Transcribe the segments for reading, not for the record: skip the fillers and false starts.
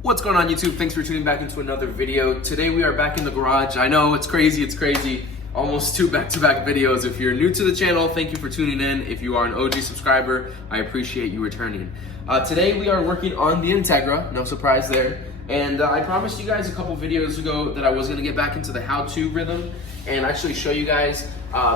What's going on YouTube? Thanks for tuning back into another video. Today we are back in the garage. I know it's crazy. Almost two back-to-back videos. If you're new to the channel, thank you for tuning in. If you are an OG subscriber, I appreciate you returning. Today we are working on the Integra, no surprise there. And I promised you guys a couple videos ago that I was gonna get back into the how-to rhythm and actually show you guys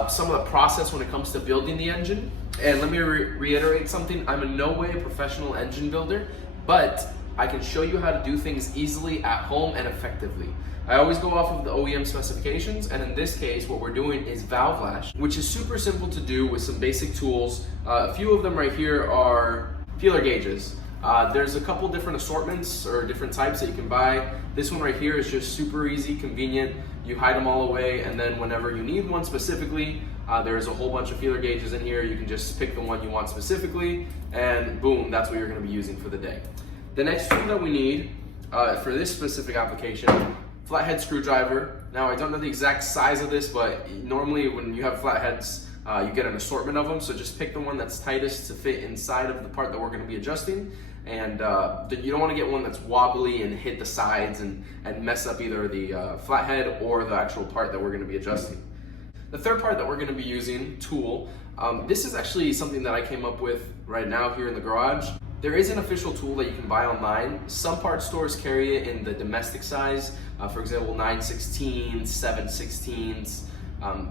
some of the process when it comes to building the engine. And let me reiterate something. I'm in no way a professional engine builder, but I can show you how to do things easily at home and effectively. I always go off of the OEM specifications, and in this case, what we're doing is valve lash, which is super simple to do with some basic tools. A few of them right here are feeler gauges. There's a couple different assortments or different types that you can buy. This one right here is just super easy, convenient. You hide them all away, and then whenever you need one specifically, there's a whole bunch of feeler gauges in here. You can just pick the one you want specifically, and boom, that's what you're gonna be using for the day. The next tool that we need for this specific application, flathead screwdriver. Now I don't know the exact size of this, but normally when you have flatheads, you get an assortment of them. So just pick the one that's tightest to fit inside of the part that we're gonna be adjusting. And you don't wanna get one that's wobbly and hit the sides and mess up either the flathead or the actual part that we're gonna be adjusting. The third part that we're gonna be using, tool, this is actually something that I came up with right now here in the garage. There is an official tool that you can buy online. Some parts stores carry it in the domestic size, for example, 9/16, 7/16,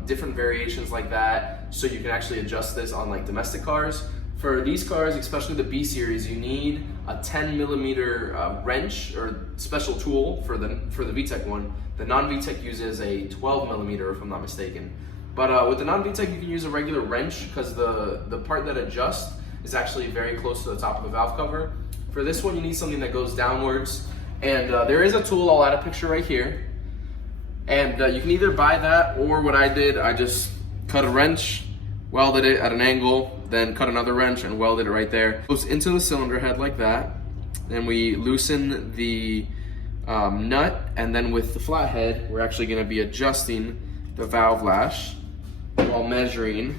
different variations like that, so you can actually adjust this on like domestic cars. For these cars, especially the B series, you need a 10mm wrench or special tool for the VTEC one. The non-VTEC uses a 12mm, if I'm not mistaken. But with the non-VTEC, you can use a regular wrench because the part that adjusts is actually very close to the top of the valve cover. For this one, you need something that goes downwards. And there is a tool, I'll add a picture right here. And you can either buy that, or what I did, I just cut a wrench, welded it at an angle, then cut another wrench and welded it right there. It goes into the cylinder head like that. Then we loosen the nut, and then with the flathead, we're actually gonna be adjusting the valve lash while measuring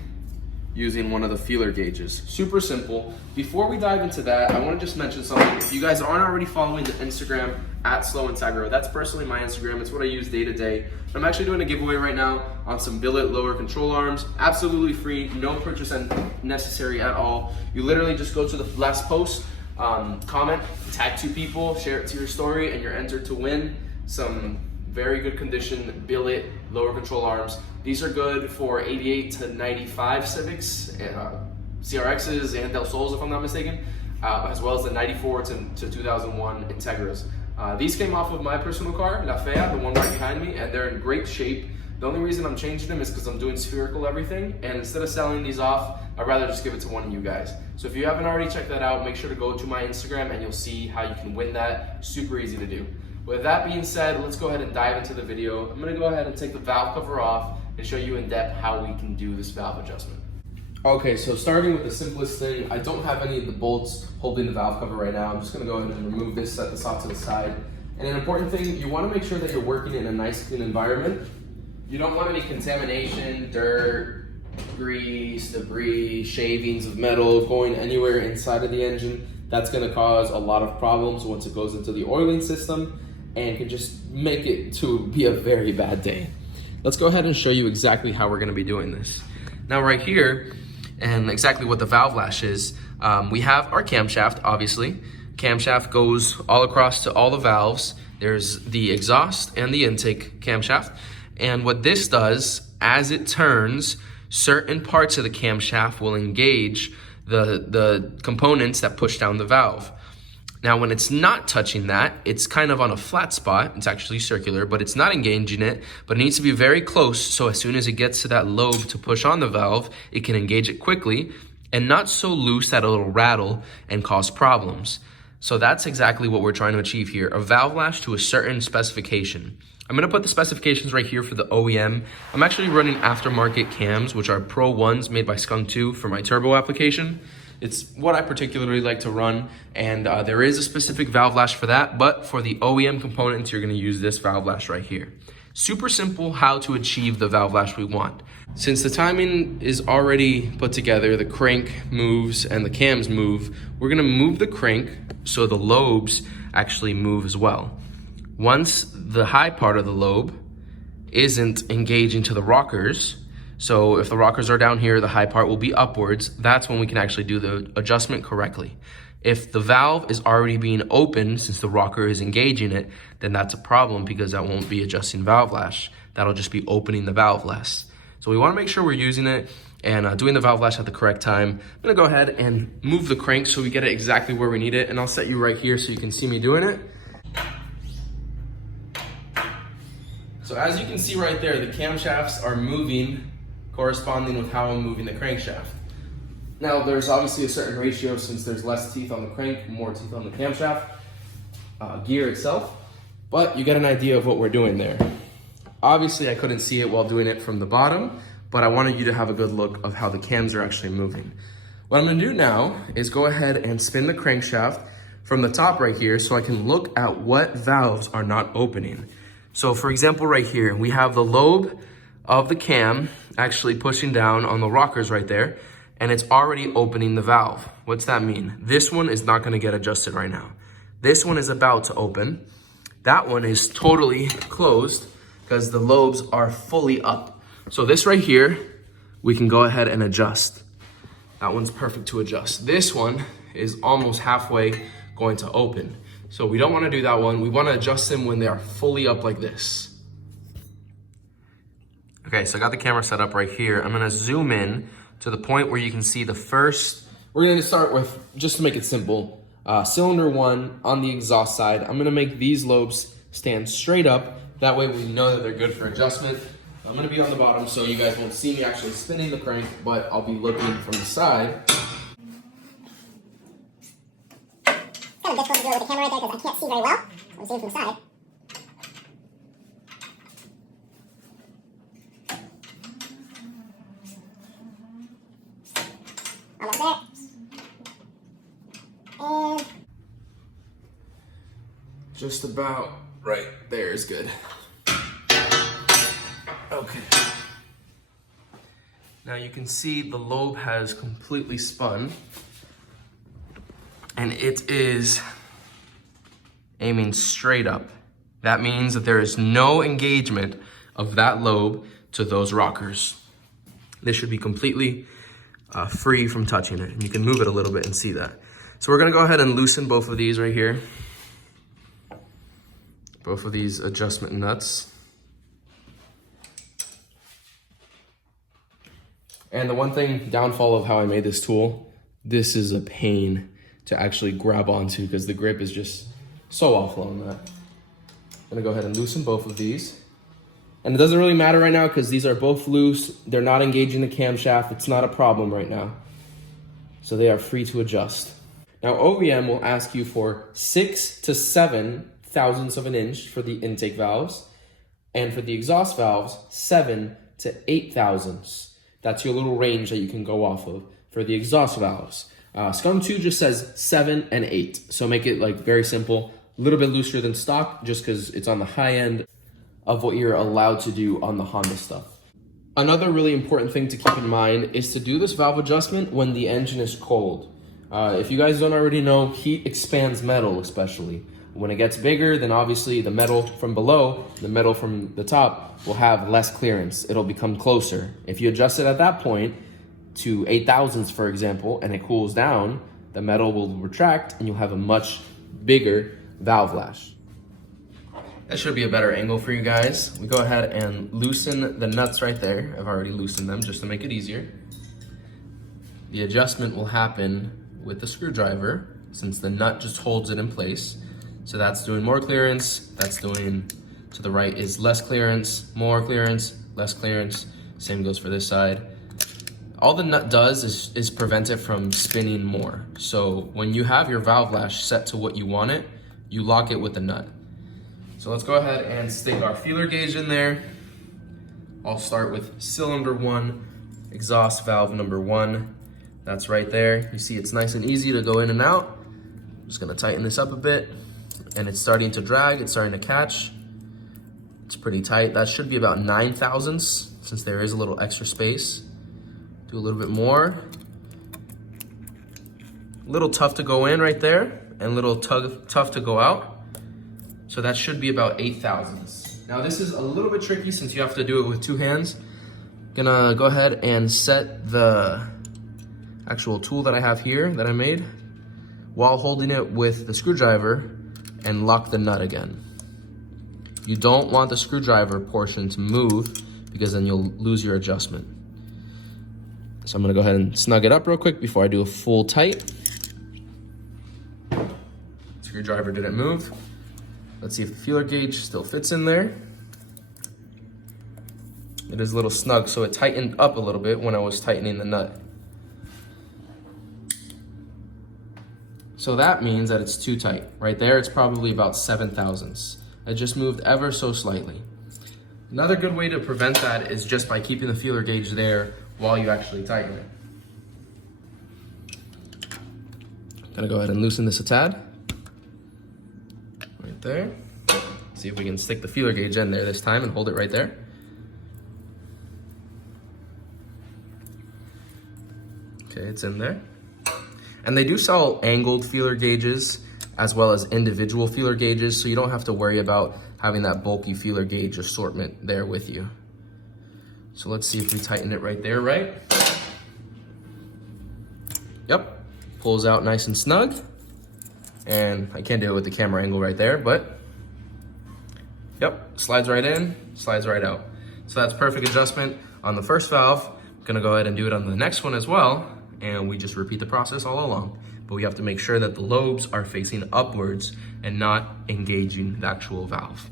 using one of the feeler gauges. Super simple. Before we dive into that, I want to just mention something. If you guys aren't already following the Instagram at Slow Integra, that's personally my Instagram. It's what I use day to day. I'm actually doing a giveaway right now on some billet lower control arms. Absolutely free, no purchase necessary at all. You literally just go to the last post, comment, tag 2 people, share it to your story, and you're entered to win some very good condition billet lower control arms. These are good for 88 to 95 Civics, CRXs, and Del Sols, if I'm not mistaken, as well as the 94 to 2001 Integras. These came off of my personal car, La Fea, the one right behind me, and they're in great shape. The only reason I'm changing them is because I'm doing spherical everything, and instead of selling these off, I'd rather just give it to one of you guys. So if you haven't already checked that out, make sure to go to my Instagram and you'll see how you can win that. Super easy to do. With that being said, let's go ahead and dive into the video. I'm gonna go ahead and take the valve cover off and show you in depth how we can do this valve adjustment. Okay, so starting with the simplest thing, I don't have any of the bolts holding the valve cover right now. I'm just gonna go ahead and remove this, set this off to the side. And an important thing, you wanna make sure that you're working in a nice clean environment. You don't want any contamination, dirt, grease, debris, shavings of metal going anywhere inside of the engine. That's gonna cause a lot of problems once it goes into the oiling system and can just make it to be a very bad day. Let's go ahead and show you exactly how we're gonna be doing this. Now right here, and exactly what the valve lash is, we have our camshaft, obviously. Camshaft goes all across to all the valves. There's the exhaust and the intake camshaft. And what this does, as it turns, certain parts of the camshaft will engage the components that push down the valve. Now, when it's not touching that, it's kind of on a flat spot. It's actually circular, but it's not engaging it, but it needs to be very close. So as soon as it gets to that lobe to push on the valve, it can engage it quickly and not so loose that it'll rattle and cause problems. So that's exactly what we're trying to achieve here, a valve lash to a certain specification. I'm gonna put the specifications right here for the OEM. I'm actually running aftermarket cams, which are Pro 1s made by Skunk 2 for my turbo application. It's what I particularly like to run, and there is a specific valve lash for that, but for the OEM components, you're gonna use this valve lash right here. Super simple how to achieve the valve lash we want. Since the timing is already put together, the crank moves and the cams move, we're gonna move the crank so the lobes actually move as well. Once the high part of the lobe isn't engaging to the rockers, so if the rockers are down here, the high part will be upwards, that's when we can actually do the adjustment correctly. If the valve is already being open, since the rocker is engaging it, then that's a problem because that won't be adjusting valve lash. That'll just be opening the valve lash. So we wanna make sure we're using it and doing the valve lash at the correct time. I'm gonna go ahead and move the crank so we get it exactly where we need it, and I'll set you right here so you can see me doing it. So as you can see right there, the camshafts are moving corresponding with how I'm moving the crankshaft. Now there's obviously a certain ratio since there's less teeth on the crank, more teeth on the camshaft gear itself, but you get an idea of what we're doing there. Obviously I couldn't see it while doing it from the bottom, but I wanted you to have a good look of how the cams are actually moving. What I'm gonna do now is go ahead and spin the crankshaft from the top right here so I can look at what valves are not opening. So for example, right here, we have the lobe of the cam actually pushing down on the rockers right there, and it's already opening the valve. What's that mean? This one is not gonna get adjusted right now. This one is about to open. That one is totally closed because the lobes are fully up. So this right here, we can go ahead and adjust. That one's perfect to adjust. This one is almost halfway going to open. So we don't wanna do that one. We wanna adjust them when they are fully up like this. Okay, so I got the camera set up right here. I'm gonna zoom in to the point where you can see the first. We're gonna start with, just to make it simple, cylinder 1 on the exhaust side. I'm gonna make these lobes stand straight up. That way we know that they're good for adjustment. I'm gonna be on the bottom so you guys won't see me actually spinning the crank, but I'll be looking from the side. Kind of difficult to do it with the camera right there because I can't see very well. I'm seeing from the side. Almost there. And Just about right there is good. Okay. Now you can see the lobe has completely spun, and it is aiming straight up. That means that there is no engagement of that lobe to those rockers. This should be completely free from touching it, and you can move it a little bit and see that. So we're gonna go ahead and loosen both of these right here. Both of these adjustment nuts. And the one thing, downfall of how I made this tool, this is a pain to actually grab onto because the grip is just so awful on that. I'm gonna go ahead and loosen both of these. And it doesn't really matter right now because these are both loose. They're not engaging the camshaft. It's not a problem right now. So they are free to adjust. Now OEM will ask you for 6 to 7 thousandths of an inch for the intake valves. And for the exhaust valves, 7 to 8 thousandths. That's your little range that you can go off of for the exhaust valves. Scum 2 just says 7 and 8. So make it like very simple, a little bit looser than stock just because it's on the high end of what you're allowed to do on the Honda stuff. Another really important thing to keep in mind is to do this valve adjustment when the engine is cold. If you guys don't already know, heat expands metal especially. When it gets bigger, then obviously the metal from below, the metal from the top will have less clearance. It'll become closer. If you adjust it at that point to 8 thousandths, for example, and it cools down, the metal will retract and you'll have a much bigger valve lash. That should be a better angle for you guys. We go ahead and loosen the nuts right there. I've already loosened them just to make it easier. The adjustment will happen with the screwdriver since the nut just holds it in place. So that's doing more clearance, that's doing to the right is less clearance, more clearance, less clearance. Same goes for this side. All the nut does is prevent it from spinning more. So when you have your valve lash set to what you want it, you lock it with the nut. So let's go ahead and stick our feeler gauge in there. I'll start with cylinder 1, exhaust valve number 1. That's right there. You see it's nice and easy to go in and out. I'm just gonna tighten this up a bit. And it's starting to drag, it's starting to catch. It's pretty tight. That should be about 9 thousandths since there is a little extra space. Do a little bit more. A little tough to go in right there and a little tough to go out. So that should be about 8 thousandths. Now this is a little bit tricky since you have to do it with 2 hands. Gonna go ahead and set the actual tool that I have here that I made while holding it with the screwdriver and lock the nut again. You don't want the screwdriver portion to move because then you'll lose your adjustment. So I'm gonna go ahead and snug it up real quick before I do a full tight. Screwdriver didn't move. Let's see if the feeler gauge still fits in there. It is a little snug, so it tightened up a little bit when I was tightening the nut. So that means that it's too tight. Right there, it's probably about 7 thousandths. It just moved ever so slightly. Another good way to prevent that is just by keeping the feeler gauge there while you actually tighten it. Gonna go ahead and loosen this a tad. Right there. See if we can stick the feeler gauge in there this time and hold it right there. Okay, it's in there. And they do sell angled feeler gauges as well as individual feeler gauges, so you don't have to worry about having that bulky feeler gauge assortment there with you. So let's see if we tighten it right there, right? Yep, pulls out nice and snug. And I can't do it with the camera angle right there, but yep, slides right in, slides right out. So that's perfect adjustment on the first valve. I'm gonna go ahead and do it on the next one as well, and we just repeat the process all along. But we have to make sure that the lobes are facing upwards and not engaging the actual valve.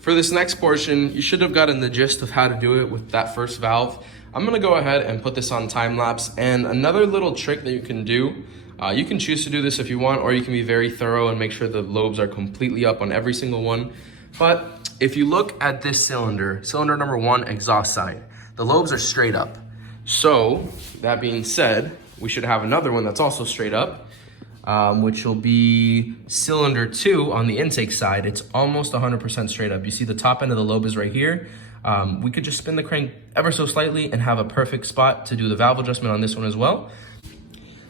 For this next portion, you should have gotten the gist of how to do it with that first valve. I'm gonna go ahead and put this on time lapse. And another little trick that you can do, you can choose to do this if you want, or you can be very thorough and make sure the lobes are completely up on every single one. But if you look at this cylinder, cylinder number 1, exhaust side, the lobes are straight up. So that being said, we should have another one that's also straight up, which will be cylinder 2 on the intake side. It's almost 100% straight up. You see the top end of the lobe is right here. We could just spin the crank ever so slightly and have a perfect spot to do the valve adjustment on this one as well.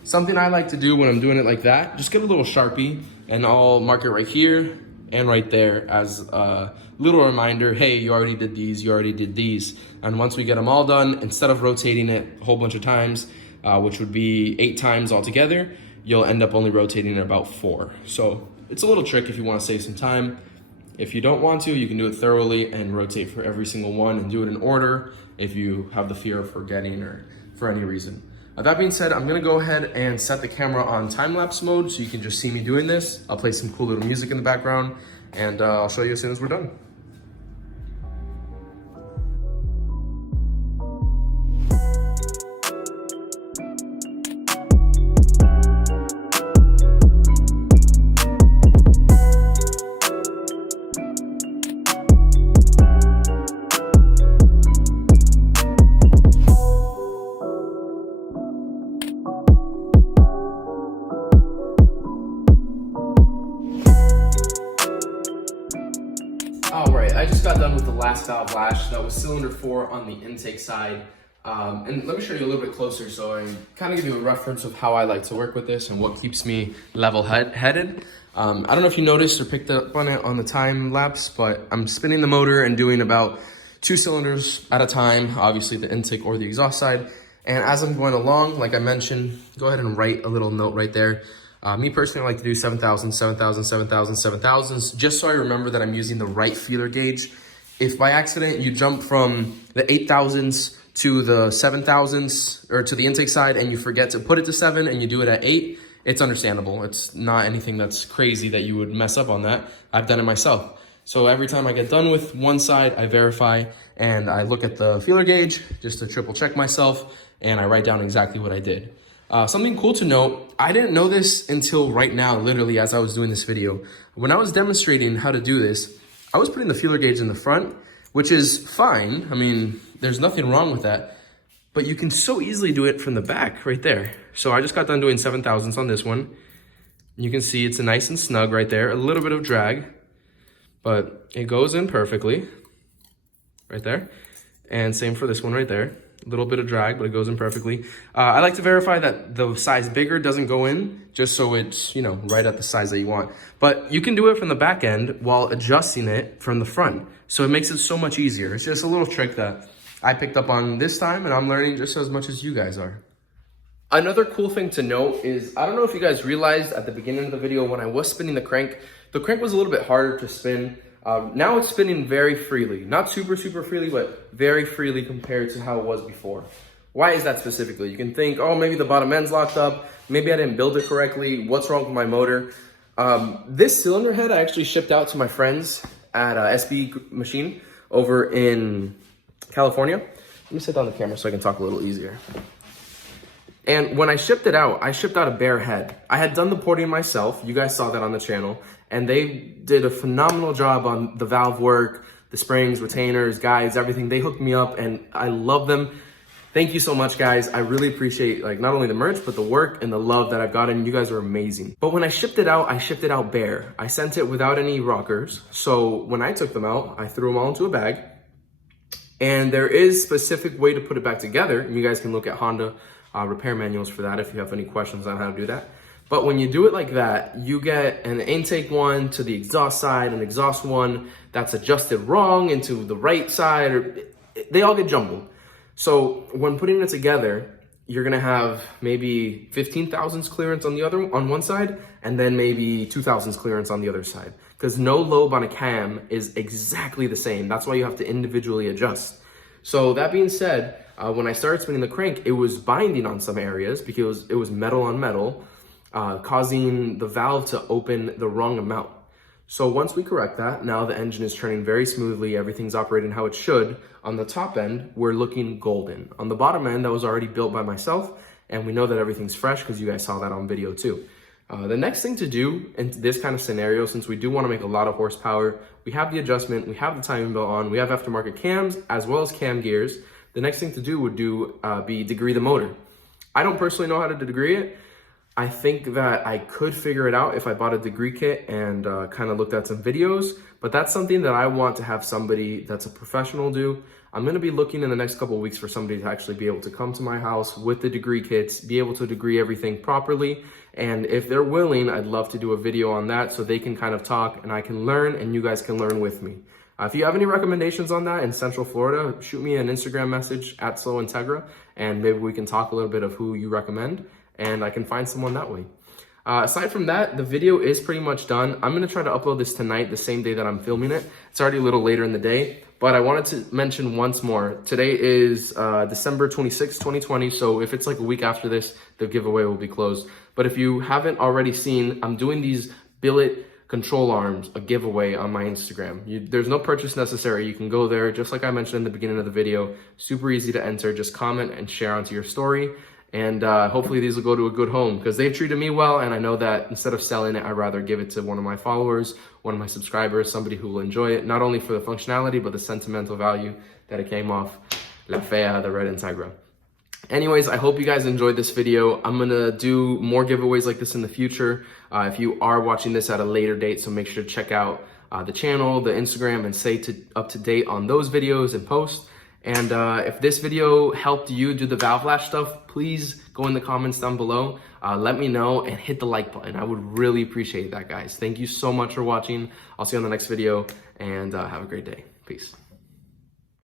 Something I like to do when I'm doing it like that, just get a little Sharpie and I'll mark it right here and right there as a little reminder, hey, you already did these, you already did these. And once we get them all done, instead of rotating it a whole bunch of times, which would be 8 times altogether, you'll end up only rotating it about 4. So it's a little trick if you want to save some time. If you don't want to, you can do it thoroughly and rotate for every single one and do it in order if you have the fear of forgetting or for any reason. That being said, I'm gonna go ahead and set the camera on time-lapse mode so you can just see me doing this. I'll play some cool little music in the background and I'll show you as soon as we're done. All right, I just got done with the last valve lash. That was cylinder 4 on the intake side. And let me show you a little bit closer so I kind of give you a reference of how I like to work with this and what keeps me level-headed. I don't know if you noticed or picked up on it on the time lapse, but I'm spinning the motor and doing about 2 cylinders at a time, obviously the intake or the exhaust side. And as I'm going along, like I mentioned, go ahead and write a little note right there. Me personally, I like to do 7,000, 7,000, 7,000, 7,000s, just so I remember that I'm using the right feeler gauge. If by accident you jump from the 8,000s to the 7,000s or to the intake side and you forget to put it to 7 and you do it at 8, it's understandable. It's not anything that's crazy that you would mess up on that. I've done it myself. So every time I get done with one side, I verify and I look at the feeler gauge just to triple check myself and I write down exactly what I did. Something cool to note, I didn't know this until right now, literally as I was doing this video. When I was demonstrating how to do this, I was putting the feeler gauge in the front, which is fine. I mean, there's nothing wrong with that, but you can so easily do it from the back right there. So I just got done doing 7,000s on this one. You can see it's nice and snug right there, a little bit of drag. but it goes in perfectly right there. And same for this one right there. A little bit of drag, but it goes in perfectly. I like to verify that the size bigger doesn't go in, just so it's, you know, right at the size that you want. But you can do it from the back end while adjusting it from the front. So it makes it so much easier. It's just a little trick that I picked up on this time, and I'm learning just as much as you guys are. Another cool thing to note is, I don't know if you guys realized at the beginning of the video when I was spinning the crank was a little bit harder to spin. Now it's spinning very freely. Not super freely, but very freely compared to how it was before. Why is that specifically? You can think, oh, maybe the bottom end's locked up. Maybe I didn't build it correctly. What's wrong with my motor? This cylinder head I actually shipped out to my friends at SB Machine over in California. Let me sit down the camera so I can talk a little easier. And when I shipped it out, I shipped out a bare head. I had done the porting myself. You guys saw that on the channel. And they did a phenomenal job on the valve work, the springs, retainers, guides, everything. They hooked me up and I love them. Thank you so much, guys. I really appreciate not only the merch, but the work and the love that I've gotten. You guys are amazing. But when I shipped it out bare. I sent it without any rockers. So when I took them out, I threw them all into a bag. And there is a specific way to put it back together. And you guys can look at Honda repair manuals for that if you have any questions on how to do that. But when you do it like that, you get an intake one to the exhaust side, an exhaust one that's adjusted wrong into the right side, or they all get jumbled. So when putting it together, you're gonna have maybe 15 thousandths clearance on one side, and then maybe 2 thousandths clearance on the other side. Because no lobe on a cam is exactly the same. That's why you have to individually adjust. So that being said, when I started spinning the crank, it was binding on some areas because it was metal on metal, causing the valve to open the wrong amount. So once we correct that, now the engine is turning very smoothly, everything's operating how it should. On the top end, we're looking golden. On the bottom end, that was already built by myself, and we know that everything's fresh because you guys saw that on video too. The next thing to do in this kind of scenario, since we do want to make a lot of horsepower, we have the adjustment, we have the timing belt on, we have aftermarket cams as well as cam gears. The next thing to do would be degree the motor. I don't personally know how to degree it. I think that I could figure it out if I bought a degree kit and kind of looked at some videos, but that's something that I want to have somebody that's a professional do. I'm going to be looking in the next couple of weeks for somebody to actually be able to come to my house with the degree kits, be able to degree everything properly. And if they're willing, I'd love to do a video on that so they can kind of talk and I can learn and you guys can learn with me. If you have any recommendations on that in Central Florida, shoot me an Instagram message at SlowIntegra and maybe we can talk a little bit of who you recommend and I can find someone that way. Aside from that, the video is pretty much done. I'm gonna try to upload this tonight, the same day that I'm filming it. It's already a little later in the day, but I wanted to mention once more. Today is December 26, 2020, so if it's like a week after this, the giveaway will be closed. But if you haven't already seen, I'm doing these billet control arms, a giveaway on my Instagram. There's no purchase necessary. You can go there, just like I mentioned in the beginning of the video. Super easy to enter. Just comment and share onto your story. And hopefully these will go to a good home because they've treated me well. And I know that instead of selling it, I'd rather give it to one of my followers, one of my subscribers, somebody who will enjoy it, not only for the functionality, but the sentimental value that it came off La Fea, the Red Integra. Anyways, I hope you guys enjoyed this video. I'm gonna do more giveaways like this in the future. If you are watching this at a later date, so make sure to check out the channel, the Instagram, and stay up to date on those videos and posts. And if this video helped you do the valve latch stuff, please go in the comments down below. Let me know and hit the like button. I would really appreciate that, guys. Thank you so much for watching. I'll see you on the next video and have a great day. Peace.